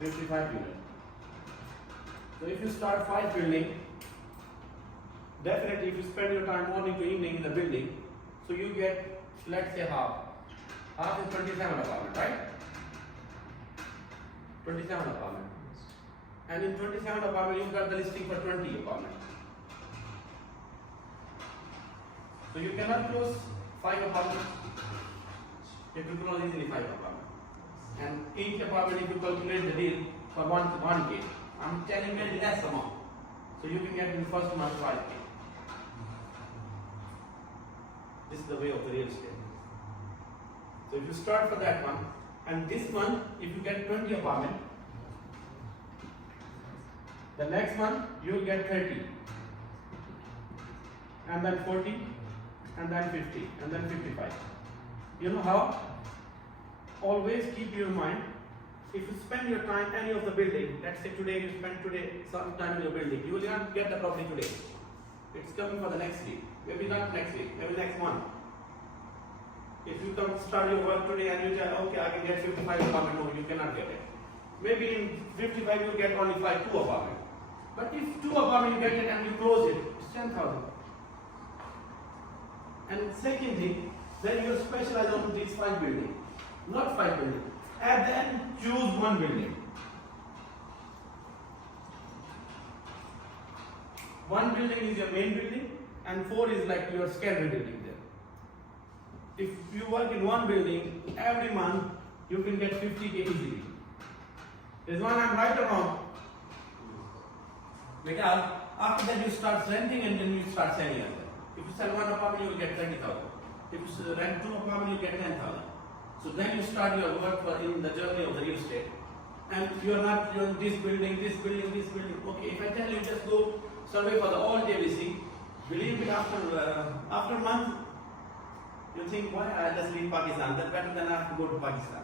55 units. So if you start 5 building, definitely if you spend your time morning to evening in the building, so you get, let's say half. Half is 27 apartment, right? 27 apartment. And in 27 apartment, you got the listing for 20 apartment. So you cannot close 5 apartments. You can close easily 5 apartments. And each apartment, if you calculate the deal for 1K, I'm telling you less amount. So you can get in the first month 5K. This is the way of the real estate. So if you start for that one, and this one, if you get 20 apartment, the next month you will get 30, and then 40, and then 50, and then 55. You know how? Always keep your mind, if you spend your time any of the building, let's say today you spend some time in your building, you will not get the property today. It's coming for the next week. Maybe not next week, maybe next month. If you come start your work today and you tell, okay, I can get 55 apartment, no, you cannot get it. Maybe in 55 you get only 2 apartment. But if 2 apartment you get it and you close it, it's 10,000. And second thing, then you specialize on these 5 buildings, not 5 buildings. And then choose 1 building. 1 building is your main building, and 4 is like your secondary building there. If you work in 1 building, every month you can get 50K easily. Is one I'm right or wrong? Because after that you start renting and then you start selling as well. If you sell 1 apartment, you will get 30,000. If you rent 2 apartments, you get 10,000. So then you start your work in the journey of the real estate. And you are not doing this building, this building, this building. Okay, if I tell you just go survey for the all JVC, believe me, after a month, you think, why I just leave Pakistan? That's better than I have to go to Pakistan.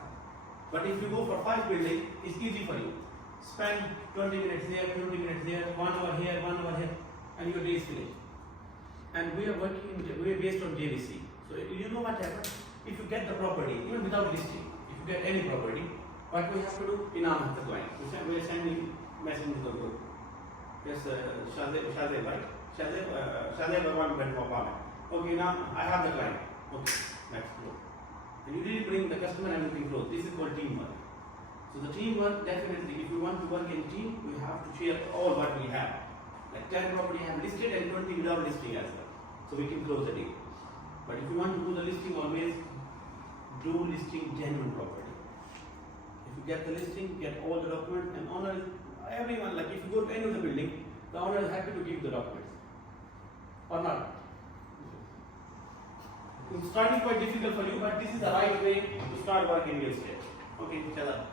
But if you go for 5 building, it's easy for you. Spend 20 minutes here, 20 minutes there, 1 hour here, 1 hour here, and your day is finished. And we are based on JVC. So you know what happens? If you get the property, even without listing, if you get any property, what we have to do? Inam the client. We are sending message to the group. Yes, Shazeb, right? Shazeb, 1 bedroom apartment. Okay, now I have the client. Okay, let's go. And you really bring the customer and everything close. This is called teamwork. So the teamwork, definitely, if you want to work in team, we have to share all what we have. Like 10 property have listed and 20 without listing as well. So we can close the deal. But if you want to do the listing, always do listing genuine property. If you get the listing, get all the documents, and owner, everyone, like if you go to any of the building, the owner is happy to give the documents. Or not? It's starting quite difficult for you, but this is the right way to start working real estate. Okay, Chala.